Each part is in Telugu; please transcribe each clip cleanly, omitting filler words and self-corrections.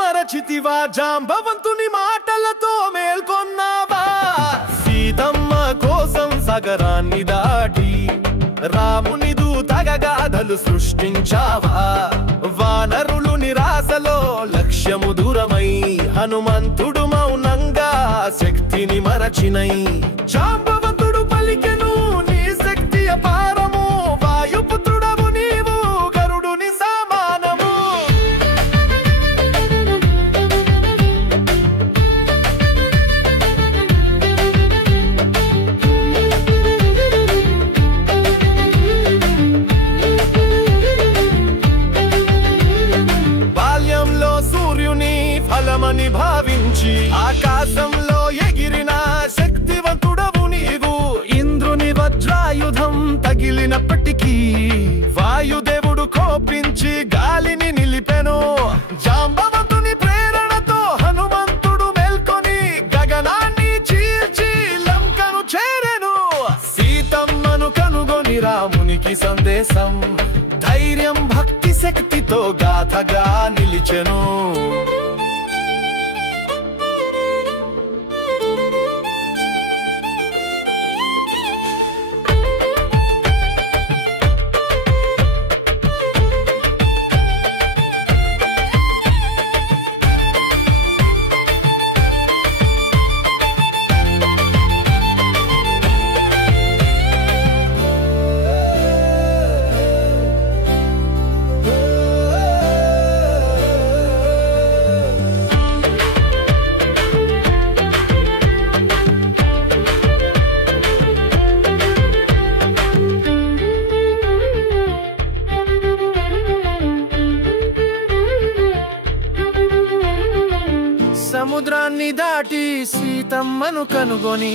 మరచితివా జాంబవంతుని మాటలతో మేల్కొన్నావా సీతమ్మ కోసం సగరాన్ని దాటి రాముని దూతగాథలు సృష్టించావా వానరులు నిరాశలో లక్ష్యము దూరమై హనుమంతుడు మౌనంగా శక్తిని మరచినై జాంబవంతుడు పలికెను నీ శక్తి అపారము వాయుపుత్రుడవు నీవు గరుడుని సమానము ఫలమని భావించి ఆకాశంలో ఎగిరిన శక్తివంతుడవు నీవు ఇంద్రుని వజ్రాయుధం తగిలినప్పటికీ వాయుదేవుడు కోపించి గాలిని నిలిపెను జాంబవంతుని ప్రేరణతో హనుమంతుడు మేల్కొని గగనాన్ని చీల్చి లంకను చేరెను సీతమ్మను కనుగొని రామునికి సందేశం ధైర్యం భక్తి శక్తితో గాథగా నిలిచెను సముద్రాన్ని దాటి సీతమ్మను కనుగొని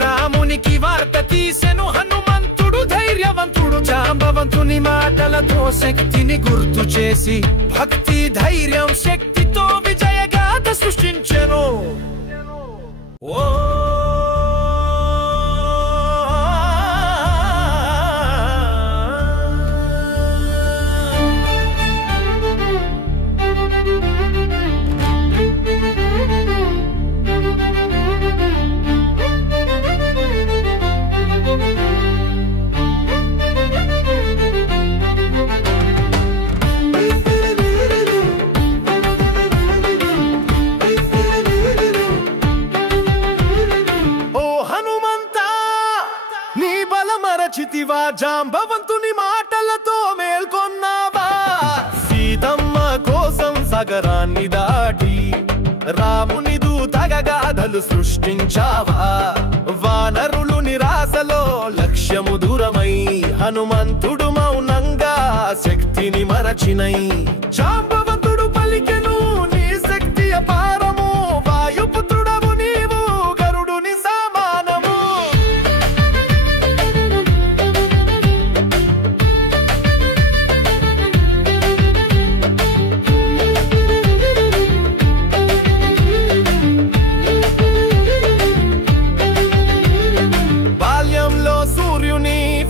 రామునికి వార్త తీసెను హనుమంతుడు ధైర్యవంతుడు జాంబవంతుని మాటలతో శక్తిని గుర్తు చేసి భక్తి ధైర్యం శక్తితో విజయగాథ సృష్టించెను మరచితివా జాంబవంతుని మాటలతో మేల్కొన్నావా సీతమ్మ కోసం సగరాన్ని దాటి రాముని దూతగాథలు సృష్టించావా వానరులు నిరాశలో లక్ష్యము దూరమై హనుమంతుడు మౌనంగా శక్తిని మరచినై జాంబవంతుడు పలికెను నీ శక్తి అపారము వాయుపుత్రుడవు నీవు గరుడుని సమానము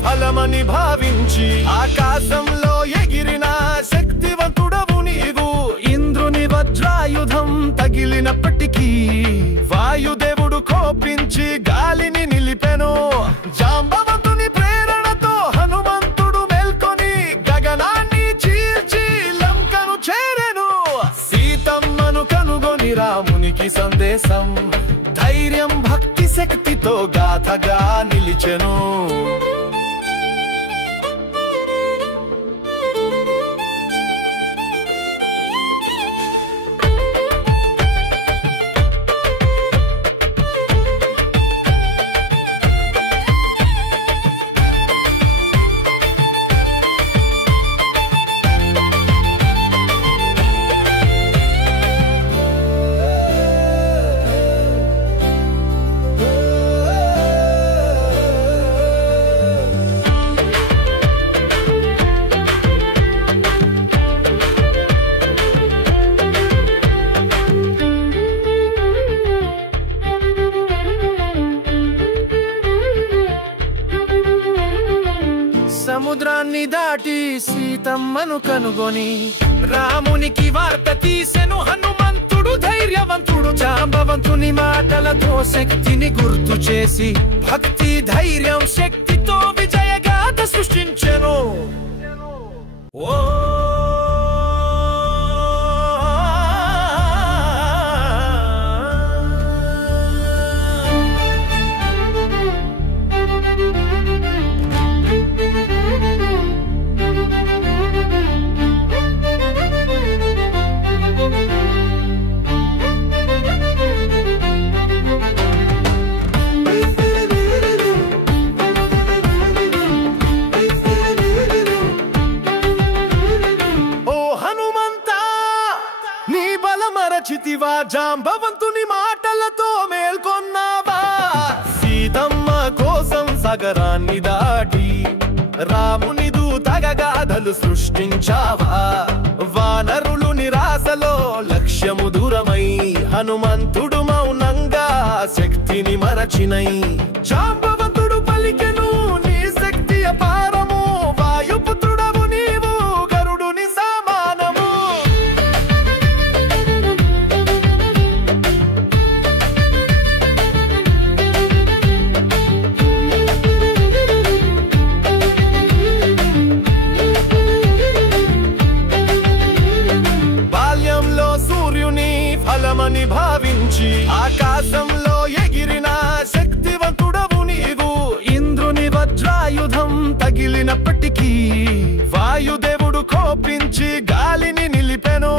ఫలమని భావించి ఆకాశంలో ఎగిరిన శక్తివంతుడవు నీవు ఇంద్రుని వజ్రాయుధం తగిలినప్పటికీ వాయుదేవుడు కోపించి గాలిని నిలిపెను జాంబవంతుని ప్రేరణతో హనుమంతుడు మేల్కొని గగనాన్ని చీల్చి లంకను చేరెను సీతమ్మను కనుగొని రామునికి సందేశం ధైర్యం భక్తి శక్తితో గాథగా నిలిచెను దాటి సీతమ్మను కనుగొని రామునికి వార్త తీసెను హనుమంతుడు ధైర్యవంతుడు జాంబవంతుని మాటలతో శక్తిని గుర్తు చేసి భక్తి ధైర్యం శక్తితో విజయగాథ సృష్టించెను. ఓ మరచితివా జాంబవంతుని మాటలతో మేల్కొన్నావా సీతమ్మ కోసం సగరాన్ని దాటి రాముని దూతగాథలు సృష్టించావా వానరులు నిరాశలో లక్ష్యము దూరమై హనుమంతుడు మౌనంగా శక్తిని మరచినై జాంబవంతుడు పలికెను నీ శక్తి అపారము వాయుపుత్రుడవు నీవు గరుడుని సమానము. ఫలమని భావించి ఆకాశంలో ఎగిరిన శక్తివంతుడవు నీవు ఇంద్రుని వజ్రాయుధం తగిలినప్పటికీ వాయుదేవుడు కోపించి గాలిని నిలిపెను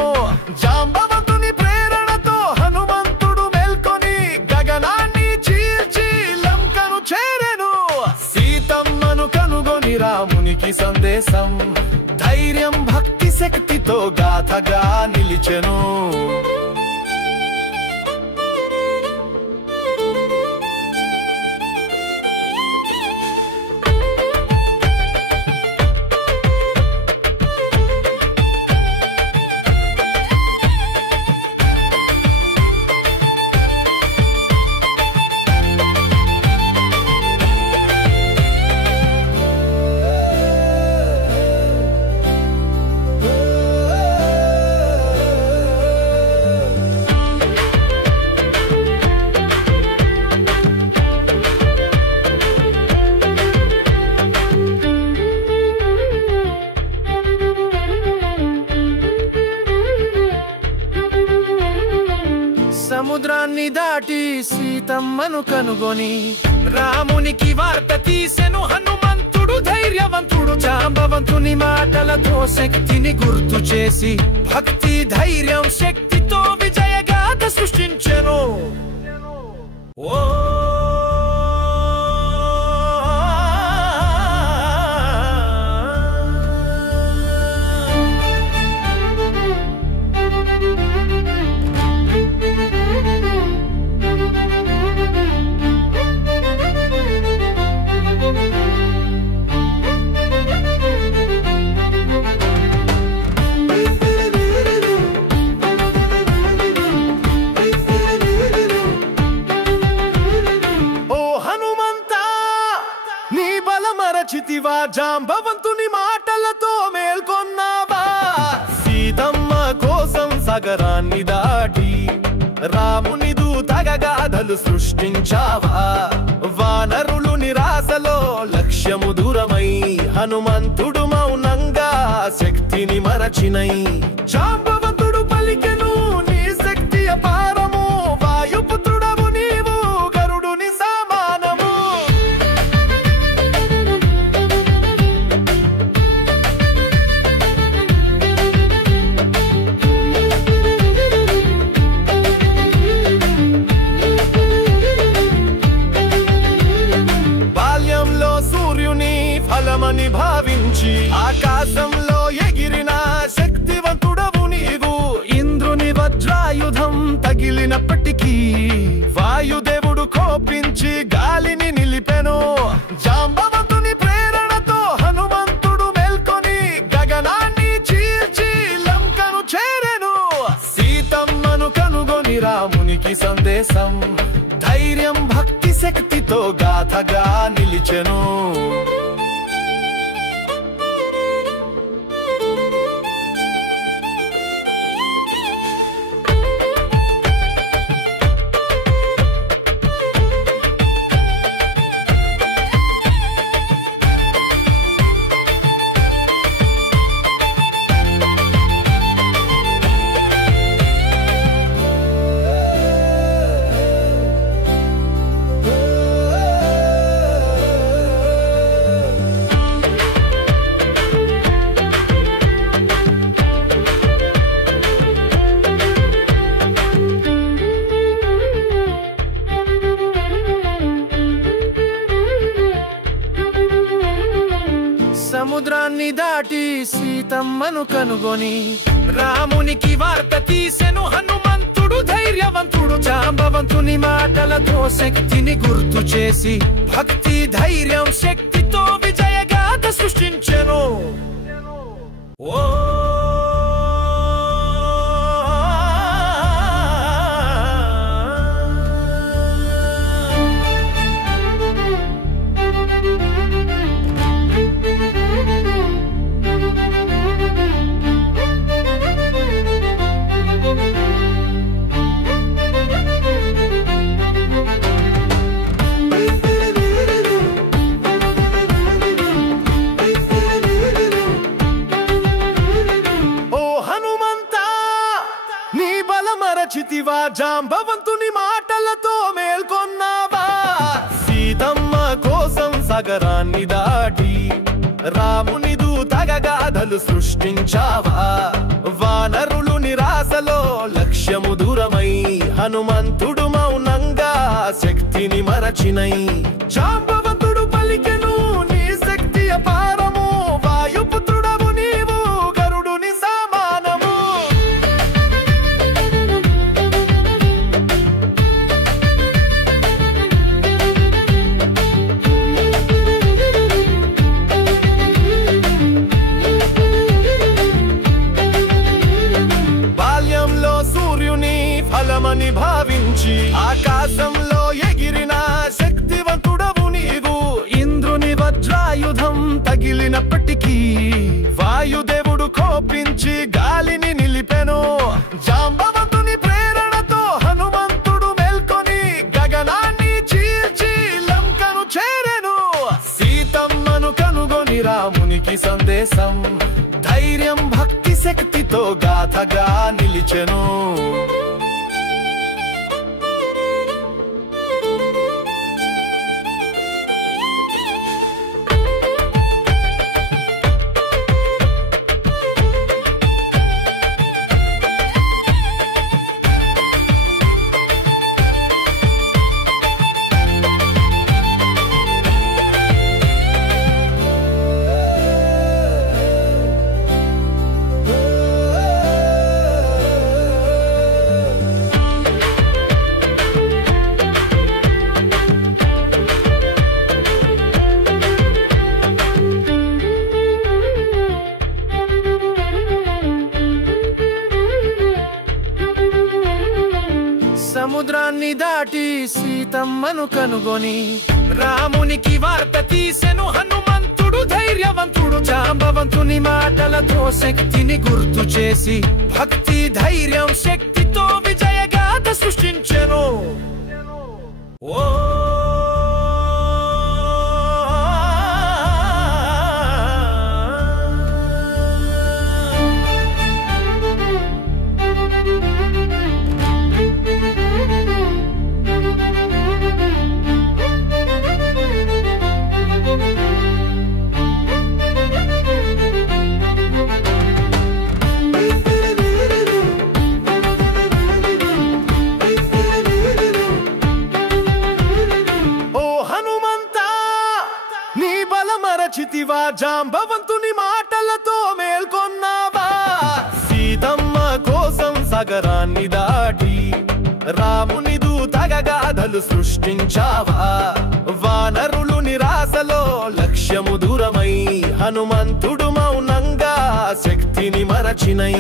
జాంబవంతుని ప్రేరణతో హనుమంతుడు మేల్కొని గగనాన్ని చీల్చి లంకను చేరెను సీతమ్మను కనుగొని రామునికి సందేశం ధైర్యం భక్తి శక్తితో గాథగా నిలిచెను. సముద్రాన్ని దాటి సీతమ్మను కనుగొని రామునికి వార్త తీసెను హనుమంతుడు ధైర్యవంతుడు జాంబవంతుని మాటలతో శక్తిని గుర్తు చేసి భక్తి ధైర్యం శక్తితో విజయగాథ సృష్టించెను. ఓ మరచితివా జాంబవంతుని మాటలతో మేల్కొన్నావా సీతమ్మ కోసం సగరాన్ని దాటి రాముని దూతగాథలు సృష్టించావా వానరులు నిరాశలో లక్ష్యము దూరమై హనుమంతుడు మౌనంగా శక్తిని మరచినై జాంబవంతుడు పలికెను నీ శక్తి అపారము వాయుపుత్రుడవు నీవు గరుడుని సమానము. ఫలమని భావించి ఆకాశంలో ఎగిరిన శక్తివంతుడవు నీవు ఇంద్రుని వజ్రాయుధం తగిలినప్పటికీ వాయుదేవుడు కోపించి గాలిని నిలిపెను జాంబవంతుని ప్రేరణతో హనుమంతుడు మేల్కొని గగనాన్ని చీల్చి లంకను చేరెను సీతమ్మను కనుగొని రామునికి సందేశం ధైర్యం భక్తి శక్తితో గాథగా నిలిచెను. సీతమ్మను కనుగొని రామునికి వార్త తీసెను హనుమంతుడు ధైర్యవంతుడు జాంబవంతుని మాటలతో శక్తిని గుర్తు చేసి భక్తి ధైర్యం శక్తితో విజయగాథ సృష్టించెను. ఓ మరచితివా జాంబవంతుని మాటలతో మేల్కొన్నావా సీతమ్మ కోసం సగరాన్ని దాటి రాముని దూతగాథలు సృష్టించావా వానరులు నిరాశలో లక్ష్యము దూరమై హనుమంతుడు మౌనంగా శక్తిని మరచినై జాంబవంతుడు పలికెను నీ శక్తి అపారము వాయుపుత్రుడవు నీవు గరుడుని సమానము. ఫలమని భావించి ఆకాశంలో ఎగిరిన శక్తివంతుడవు నీవు ఇంద్రుని వజ్రాయుధం తగిలినప్పటికీ వాయుదేవుడు కోపించి గాలిని నిలిపెను జాంబవంతుని ప్రేరణతో హనుమంతుడు మేల్కొని గగనాన్ని చీల్చి లంకను చేరెను సీతమ్మను కనుగొని రామునికి సందేశం ధైర్యం భక్తి శక్తితో గాథగా నిలిచెను. సముద్రాన్ని దాటి సీతమ్మను కనుగొని రామునికి వార్త తీసెను హనుమంతుడు ధైర్యవంతుడు జాంబవంతుని మాటలతో శక్తిని గుర్తు చేసి భక్తి ధైర్యం శక్తితో విజయగాథ సృష్టించెను. ఓ మరచితివా జాంబవంతుని మాటలతో మేల్కొన్నావా సీతమ్మ కోసం సగరాన్ని దాటి రాముని దూతగాథలు సృష్టించావా వానరులు నిరాశలో లక్ష్యము దూరమై హనుమంతుడు మౌనంగా శక్తిని మరచినై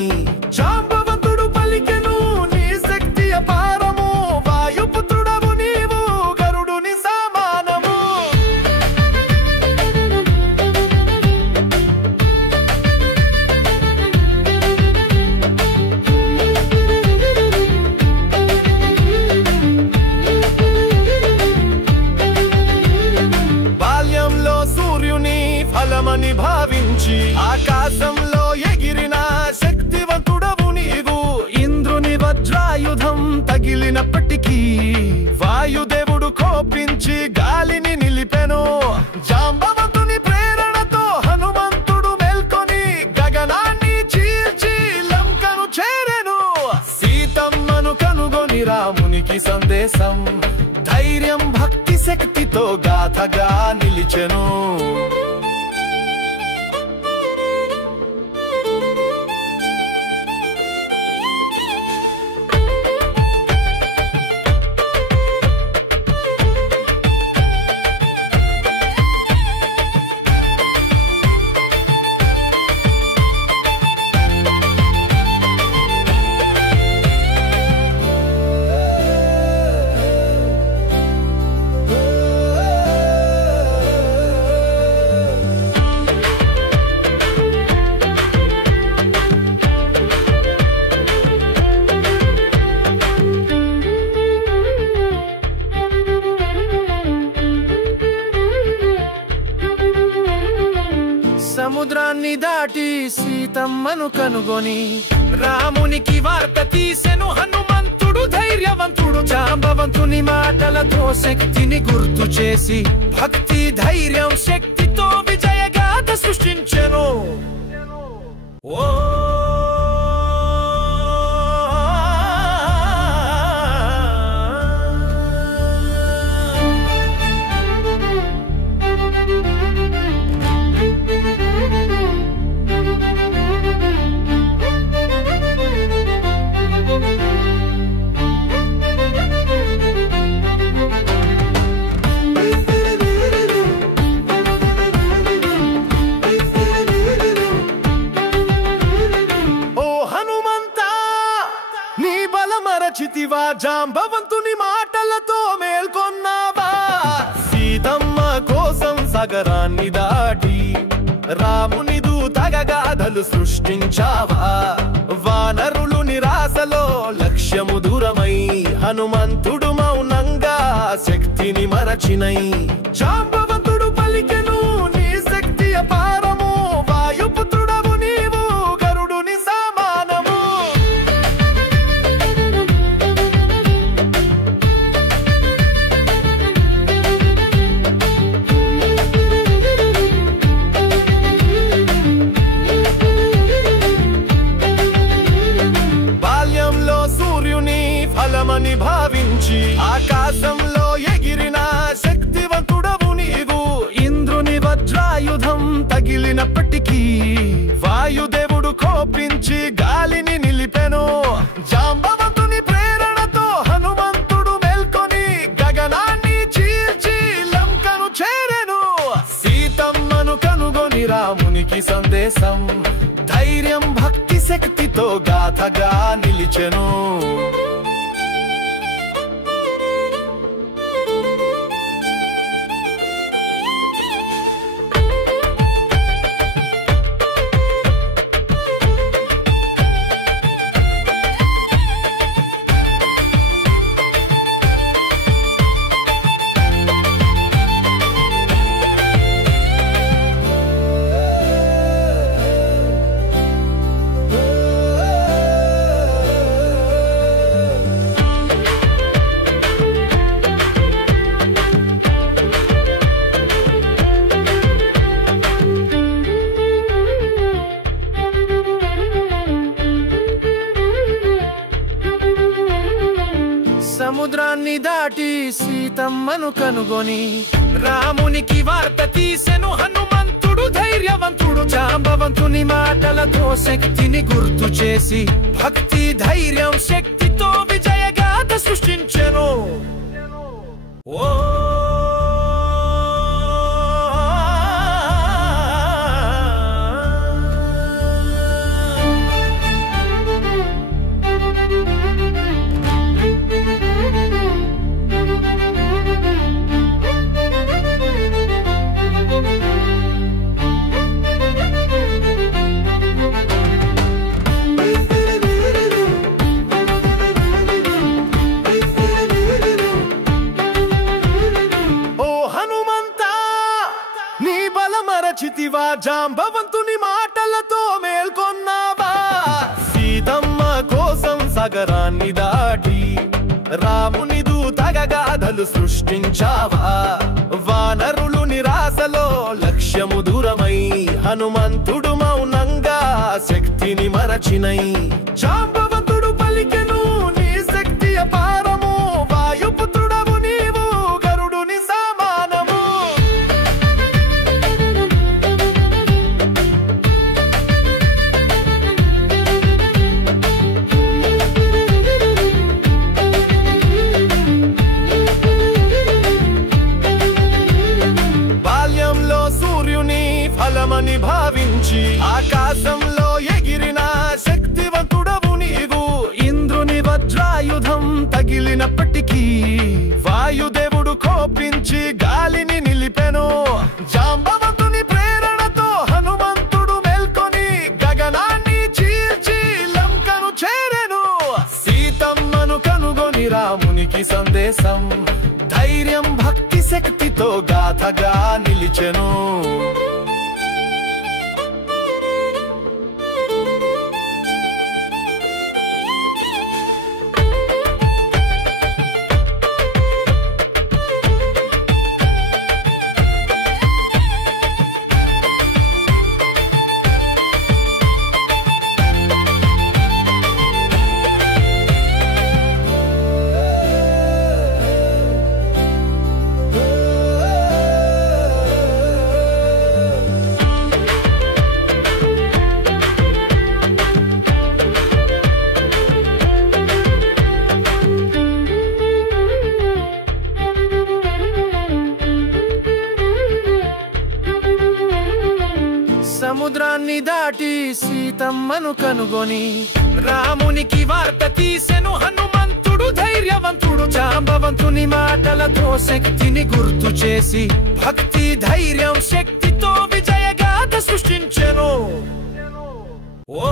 జాంబవంతుడు పలికెను నీ శక్తి అపారము వాయుపుత్రుడవు నీవు గరుడుని సమానము. ఫలమని భావించి ఆకాశంలో ఎగిరిన శక్తివంతుడవు నీవు ఇంద్రుని వజ్రాయుధం తగిలినప్పటికీ వాయుదేవుడు కోపించి గాలిని నిలిపెను జాంబవంతుని ప్రేరణతో హనుమంతుడు మేల్కొని గగనాన్ని చీల్చి లంకను చేరెను సీతమ్మను కనుగొని రామునికి సందేశం ధైర్యం భక్తి శక్తితో గాథగా నిలిచెను. సీతమ్మను కనుగొని రామునికి వార్త తీసెను హనుమంతుడు ధైర్యవంతుడు జాంబవంతుని మాటలతో శక్తిని గుర్తు చేసి భక్తి ధైర్యం శక్తితో విజయగాథ సృష్టించెను. ఓ మరచితివా జాంబవంతుని మాటలతో మేల్కొన్నావా సీతమ్మ కోసం సగరాన్ని దాటి రాముని దూతగాథలు సృష్టించావా వానరులు నిరాశలో లక్ష్యము దూరమై హనుమంతుడు మౌనంగా శక్తిని మరచినై జాంబవంతుడు పలికెను నీ శక్తి అపారము వాయుపుత్రుడవు నీవు గరుడుని సమానము. ఫలమని భావించి ఆకాశంలో ఎగిరిన శక్తివంతుడవు నీవు ఇంద్రుని వజ్రాయుధం తగిలినప్పటికీ వాయుదేవుడు కోపించి గాలిని నిలిపెను జాంబవంతుని ప్రేరణతో హనుమంతుడు మేల్కొని గగనాన్ని చీల్చి లంకను చేరెను. సీతమ్మను కనుగొని రామునికి సందేశం ధైర్యం భక్తి శక్తితో గాథగా నిలిచెను. సముద్రాన్ని దాటి సీతమ్మను కనుగొని రామునికి వార్త తీసెను హనుమంతుడు ధైర్యవంతుడు జాంబవంతుని మాటలతో శక్తిని గుర్తు చేసి భక్తి ధైర్యం శక్తితో విజయగాథ సృష్టించెను. ఓ మరచితివా జాంబవంతుని మాటలతో మేల్కొన్నావా సీతమ్మ కోసం సగరాన్ని దాటి రాముని దూతగాథలు సృష్టించావా వానరులు నిరాశలో లక్ష్యము దూరమై హనుమంతుడు మౌనంగా శక్తిని మరచినై జాంబవంతుడు పలికెను నీ శక్తి అపారము వాయుపుత్రుడవు నీవు గరుడుని సమానము. ఫలమని భావించి ఆకాశంలో ఎగిరిన శక్తివంతుడవు నీవు ఇంద్రుని వజ్రాయుధం తగిలినప్పటికీ వాయుదేవుడు కోపించి గాలిని నిలిపెను జాంబవంతుని ప్రేరణతో హనుమంతుడు మేల్కొని గగనాన్ని చీల్చి లంకను చేరెను. సీతమ్మను కనుగొని రామునికి సందేశం ధైర్యం భక్తి శక్తితో గాథగా నిలిచెను. సీతమ్మను కనుగొని రామునికి వార్త తీసెను హనుమంతుడు ధైర్యవంతుడు జాంబవంతుని మాటలతో శక్తిని గుర్తు చేసి భక్తి ధైర్యం శక్తితో విజయగాథ సృష్టించెను. ఓ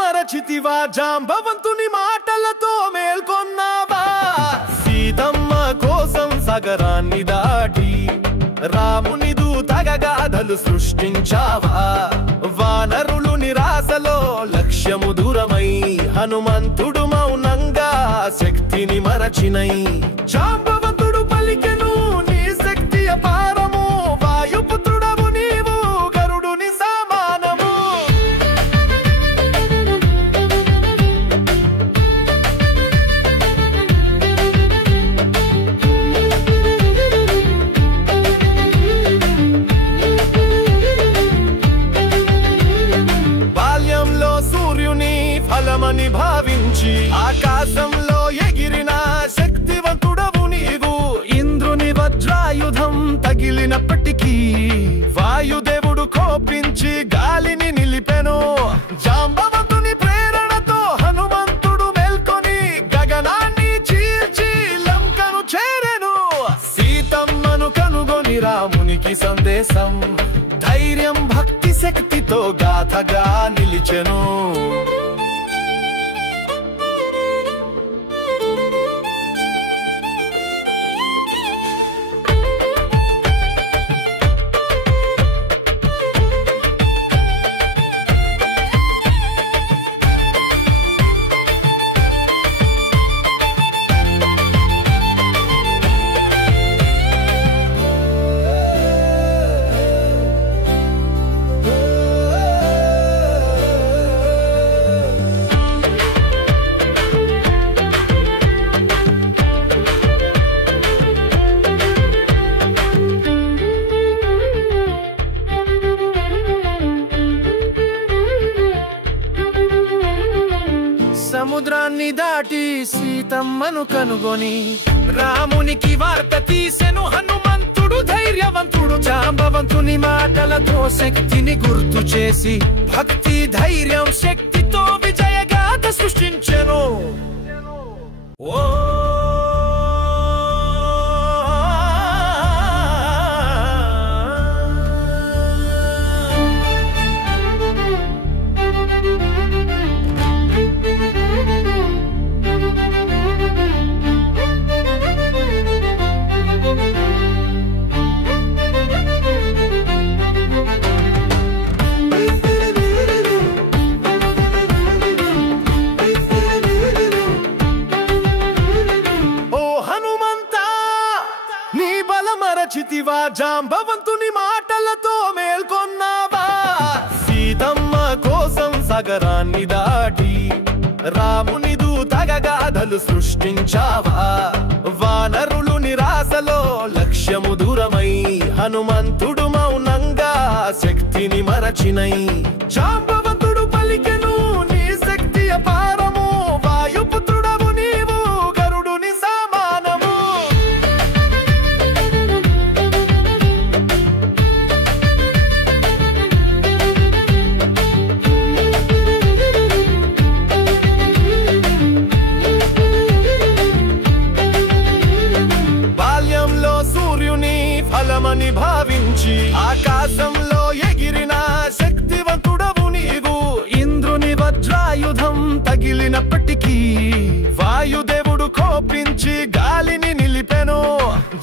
మరచితివా జాంబవంతుని మాటలతో మేల్కొన్నావా సీతమ్మ కోసం సగరాన్ని దాటి రాముని దూతగాథలు సృష్టించావా వానరులు నిరాశలో లక్ష్యము దూరమై హనుమంతుడు మౌనంగా శక్తిని మరచినై జాంబవంతుడు పలికెను నీ శక్తి అపారము వాయుపుత్రుడవు నీవు గరుడుని సమానము. ఫలమని భావించి ఆకాశంలో ఎగిరిన శక్తివంతుడవు నీవు ఇంద్రుని వజ్రాయుధం తగిలినప్పటికీ వాయుదేవుడు కోపించి గాలిని నిలిపెను జాంబవంతుని ప్రేరణతో హనుమంతుడు మేల్కొని గగనాన్ని చీల్చి లంకను చేరెను సీతమ్మను కనుగొని రామునికి సందేశం ధైర్యం భక్తి శక్తితో గాథగా నిలిచెను. సముద్రాన్ని దాటి సీతమ్మను కనుగొని రామునికి వార్త తీసెను హనుమంతుడు ధైర్యవంతుడు జాంబవంతుని మాటలతో శక్తిని గుర్తు చేసి భక్తి ధైర్యం శక్తితో విజయగాథ సృష్టించెను. ఓ మరచితివా జాంబవంతుని మాటలతో మేల్కొన్నావా సీతమ్మ కోసం సగరాన్ని దాటి రాముని దూతగాథలు సృష్టించావా వానరులు నిరాశలో లక్ష్యము దూరమై హనుమంతుడు మౌనంగా శక్తిని మరచినై జాంబవంతుడు పలికెను నీ శక్తి అపారము వాయుపుత్రుడవు నీవు గరుడుని సమానము. ఫలమని భావించి ఆకాశంలో ఎగిరిన శక్తివంతుడవు నీవు ఇంద్రుని వజ్రాయుధం తగిలినప్పటికీ వాయుదేవుడు కోపించి గాలిని నిలిపెను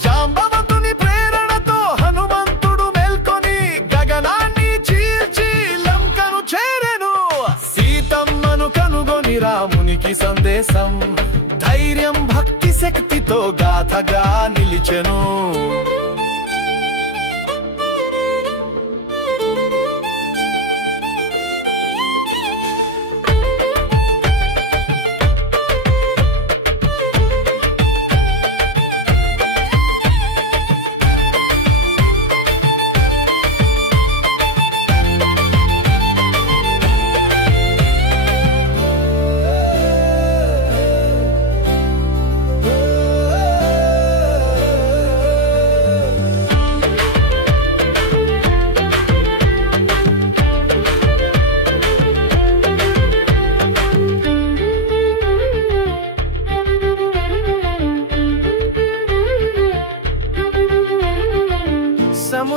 జాంబవంతుని ప్రేరణతో హనుమంతుడు మేల్కొని గగనాన్ని చీల్చి లంకను చేరెను సీతమ్మను కనుగొని రామునికి సందేశం ధైర్యం భక్తి శక్తితో గాథగా నిలిచెను.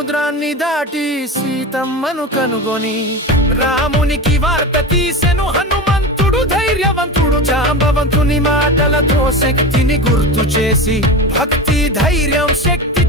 సముద్రాన్ని దాటి సీతమ్మను కనుగొని రామునికి వార్త తీసెను హనుమంతుడు ధైర్యవంతుడు. జాంబవంతుని మాటలతో శక్తిని గుర్తు చేసి భక్తి ధైర్యం శక్తి